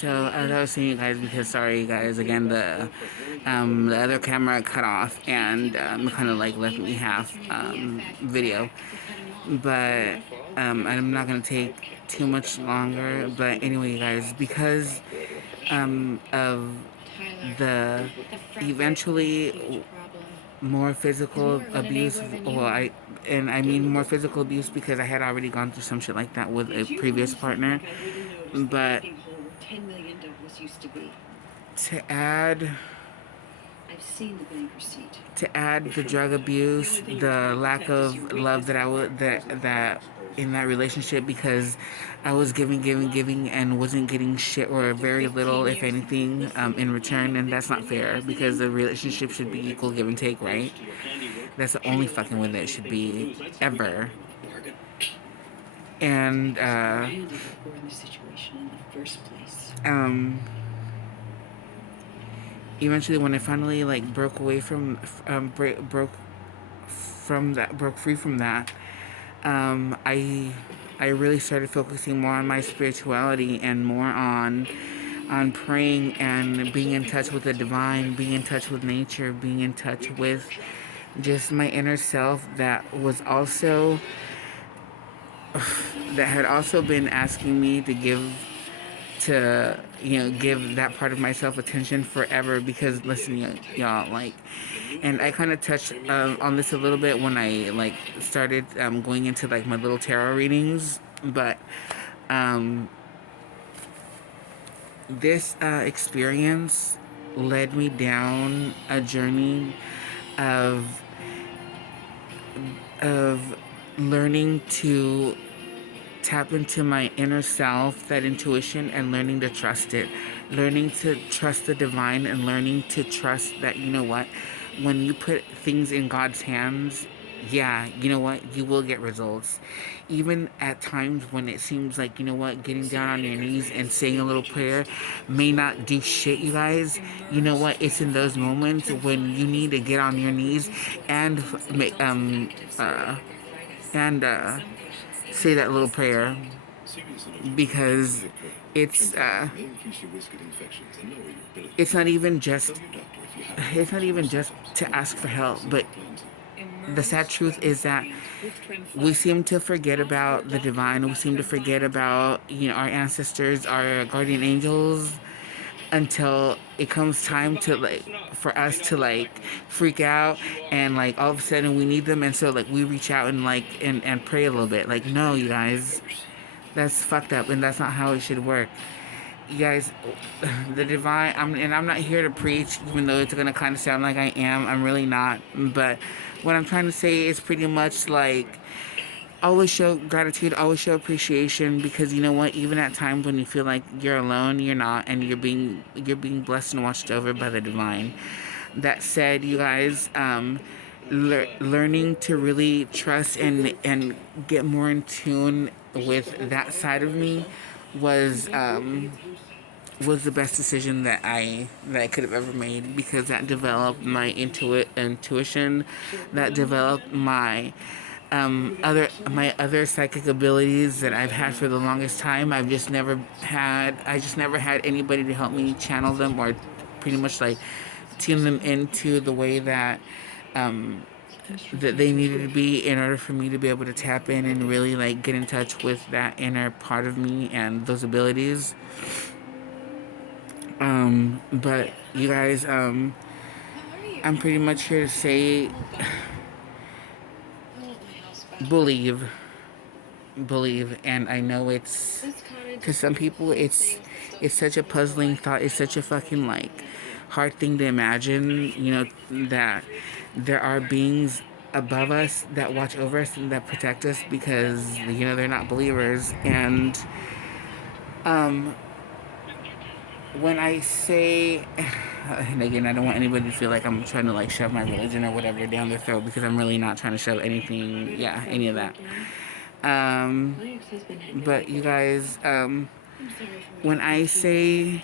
So as I was saying, you guys, because sorry, you guys, again, the other camera cut off and kind of like left me half video, but I'm not gonna take too much longer. But anyway, you guys, because of the eventually more physical abuse. Well, I mean more physical abuse because I had already gone through some shit like that with a previous partner. But to add to add the drug abuse, the lack of love that I would that in that relationship, because I was giving and wasn't getting shit or very little, if anything, in return, and that's not fair because the relationship should be equal give and take, right? That's the only fucking way that it should be ever. And um, eventually, when I finally like broke away from broke free from that, um, I I really started focusing more on my spirituality and more on praying and being in touch with the divine, being in touch with nature, being in touch with just my inner self that was also that had also been asking me to give that part of myself attention forever. Because listen, y'all, like, and I kind of touched on this a little bit when I like started going into like my little tarot readings, but um, this experience led me down a journey of of learning to tap into my inner self, that intuition, and learning to trust it. Learning to trust the divine and learning to trust that, you know what, when you put things in God's hands, yeah, you know what, you will get results. Even at times when it seems like, you know what, getting down on your knees and saying a little prayer may not do shit, you guys, you know what, it's in those moments when you need to get on your knees and uh, and say that little prayer, because it's uh, it's not even just it's not even just to ask for help, but the sad truth is that we seem to forget about the divine. We seem to forget about, our ancestors, our guardian angels, until it comes time to like for us to like freak out, and like all of a sudden we need them, and so like we reach out and like and pray a little bit. Like, no, you guys, that's fucked up, and that's not how it should work. You guys, the divine. I'm not here to preach, even though it's gonna kind of sound like I am. I'm really not. But what I'm trying to say is pretty much like, always show gratitude, always show appreciation, because you know what, even at times when you feel like you're alone, you're not, and you're being blessed and watched over by the divine. That said, you guys, learning to really trust and get more in tune with that side of me was the best decision that I could have ever made, because that developed my intuition, that developed my other psychic abilities that I've had for the longest time. I just never had anybody to help me channel them, or pretty much like tune them into the way um, that they needed to be, in order for me to be able to tap in and really like get in touch with that inner part of me and those abilities. But you guys, I'm pretty much here to say, believe, believe, and I know it's, to some people, it's such a puzzling thought. It's such a fucking like hard thing to imagine. That there are beings above us that watch over us and that protect us, because they're not believers. And um, when I say, and again, I don't want anybody to feel like I'm trying to like shove my religion or whatever down their throat, because I'm really not trying to shove anything, yeah, any of that. Um, but you guys, when I say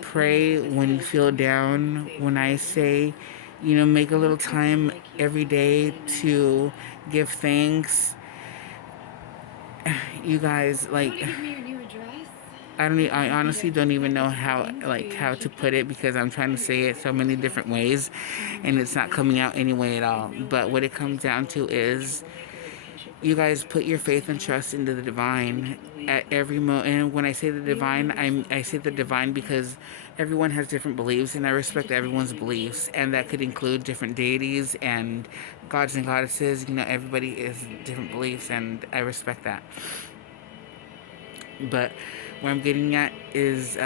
pray when you feel down, when I say, make a little time every day to give thanks, you guys, like, I honestly don't even know how to put it because I'm trying to say it so many different ways and it's not coming out any way at all. But what it comes down to is you guys put your faith and trust into the divine at every moment. And when I say the divine, I say the divine because everyone has different beliefs, and I respect everyone's beliefs, and that could include different deities and gods and goddesses. You know, everybody is different beliefs, and I respect that. But what I'm getting at is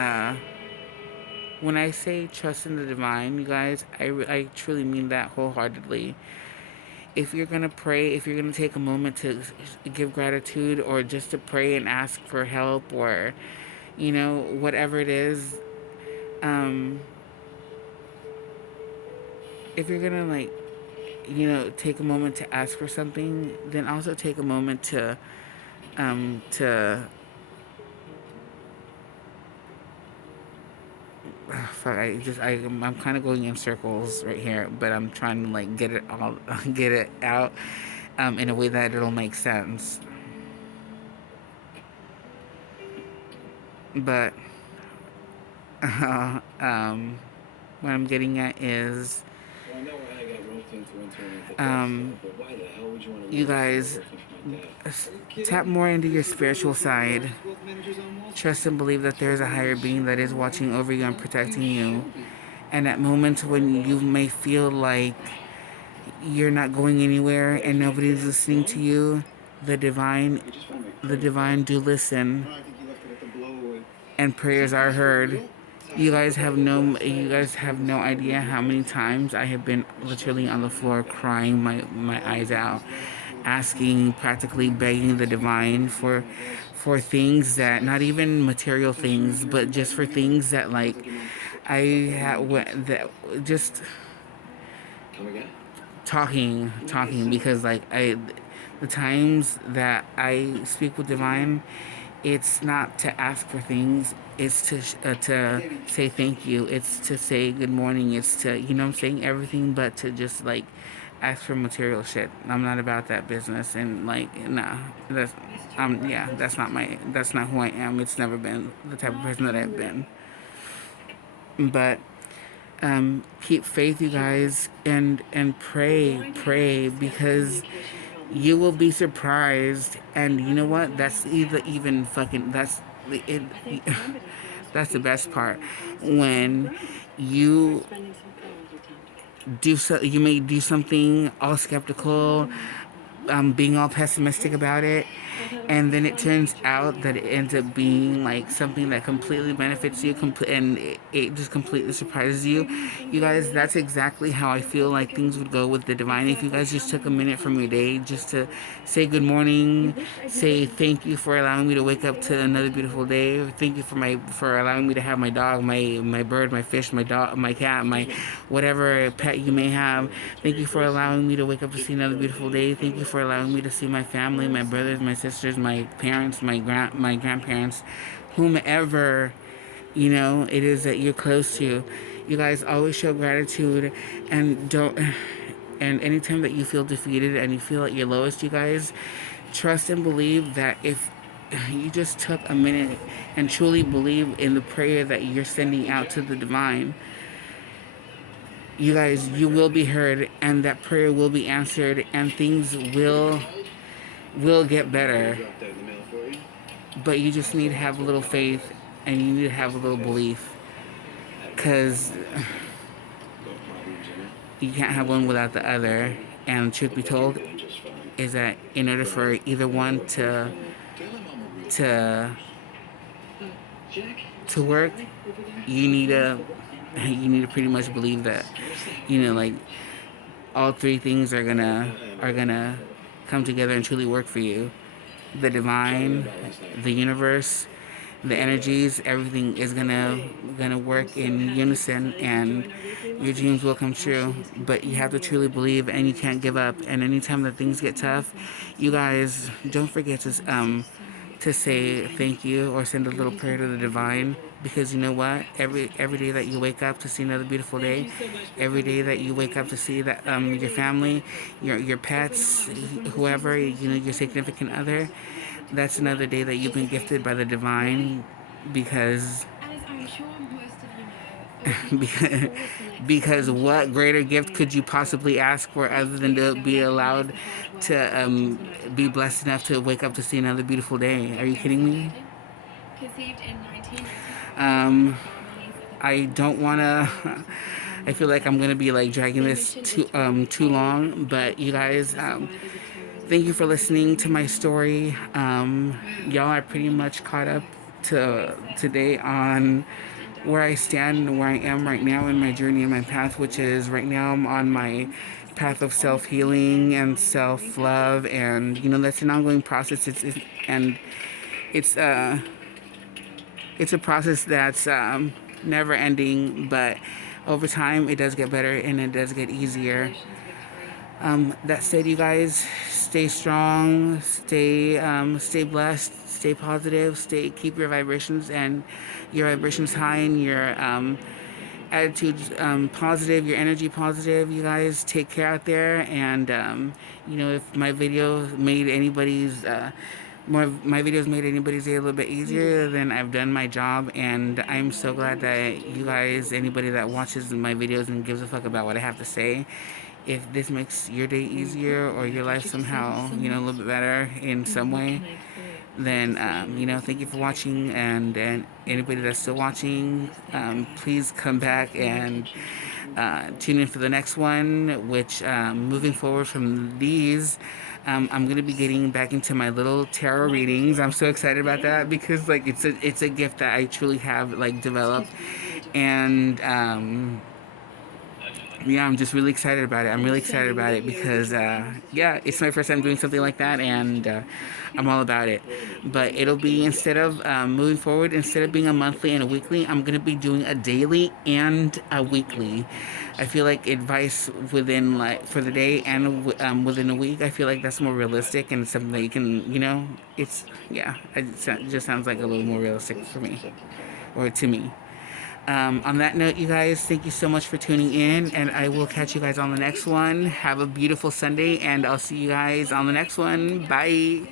when I say trust in the divine, you guys, I truly mean that wholeheartedly. If you're going to pray, if you're going to take a moment to give gratitude or just to pray and ask for help or, you know, whatever it is, um, if you're going to, like, you know, take a moment to ask for something, then also take a moment to, fuck, I'm kind of going in circles right here, but I'm trying to, like, get it all, get it out, in a way that it'll make sense. But, um, what I'm getting at is, um, you guys tap more into your spiritual side. Trust and believe that there is a higher being that is watching over you and protecting you. And at moments when you may feel like you're not going anywhere and nobody's listening to you, the divine, the divine do listen, and prayers are heard. You guys have no idea how many times I have been literally on the floor crying my eyes out, asking, practically begging the divine for things that, not even material things, but just for things that, like, I had that just talking because, like, I the times that I speak with divine, it's not to ask for things. It's to say thank you. It's to say good morning. It's to, you know what I'm saying, everything but to just, like, ask for material shit. I'm not about that business, and, like, nah, that's yeah, that's not who I am. It's never been the type of person that I've been. But keep faith, you guys, and pray because you will be surprised. And you know what? That's either even fucking it. That's the best part when you you may do something all skeptical, being all pessimistic about it, and then it turns out that it ends up being like something that completely benefits you, and it just completely surprises you. You guys, that's exactly how I feel like things would go with the divine if you guys just took a minute from your day just to say good morning, say thank you for allowing me to wake up to another beautiful day, thank you for allowing me to have my dog, my bird, my fish, my dog, my cat, my whatever pet you may have. Thank you for allowing me to wake up to see another beautiful day. Thank you for allowing me to see my family, my brothers, my sisters, my parents, my grandparents, whomever, you know, it is that you're close to. You guys always show gratitude, and don't. And anytime that you feel defeated and you feel at your lowest, you guys trust and believe that if you just took a minute and truly believe in the prayer that you're sending out to the divine, you guys, you will be heard, and that prayer will be answered, and things will get better. But you just need to have a little faith, and you need to have a little belief, because you can't have one without the other. And truth be told, is that in order for either one to to work, you need to pretty much believe that, you know, like, all three things are gonna come together and truly work for you. The divine, the universe, the energies, everything is gonna work in unison, and your dreams will come true. But you have to truly believe, and you can't give up. And anytime that things get tough, you guys don't forget to say thank you or send a little prayer to the divine, because you know what, every day that you wake up to see another beautiful day, every day that you wake up to see that your family, your pets, whoever, you know, your significant other, that's another day that you've been gifted by the divine, because because because what greater gift could you possibly ask for other than to be allowed to be blessed enough to wake up to see another beautiful day? Are you kidding me? Um, I don't want to. I feel like I'm gonna be like dragging this too long, but you guys, thank you for listening to my story. Y'all are pretty much caught up to today on where I stand and where I am right now in my journey and my path, which is right now I'm on my path of self healing and self love, and you know that's an ongoing process. And it's it's a process that's never ending, but over time it does get better and it does get easier. That said, you guys, stay strong, stay blessed, stay positive, keep your vibrations and your vibrations high and your attitudes positive, your energy positive. You guys take care out there, and you know, if my video made anybody's more of my videos made anybody's day a little bit easier, then I've done my job, and I'm so glad that you guys, anybody that watches my videos and gives a fuck about what I have to say, if this makes your day easier or your life somehow, you know, a little bit better in some way, then you know, thank you for watching, and anybody that's still watching, please come back and tune in for the next one, which moving forward from these, I'm gonna be getting back into my little tarot readings. I'm so excited about that because like it's a gift that I truly have like developed, and yeah, I'm just really excited about it. I'm really excited about it because, yeah, it's my first time doing something like that, and I'm all about it. But it'll be, instead of moving forward, instead of being a monthly and a weekly, I'm going to be doing a daily and a weekly. I feel like advice within, like, for the day and within a week, I feel like that's more realistic and something that you can, you know, it's, yeah, it just sounds like a little more realistic for me, or to me. On that note, you guys, thank you so much for tuning in, and I will catch you guys on the next one. Have a beautiful Sunday, and I'll see you guys on the next one. Bye.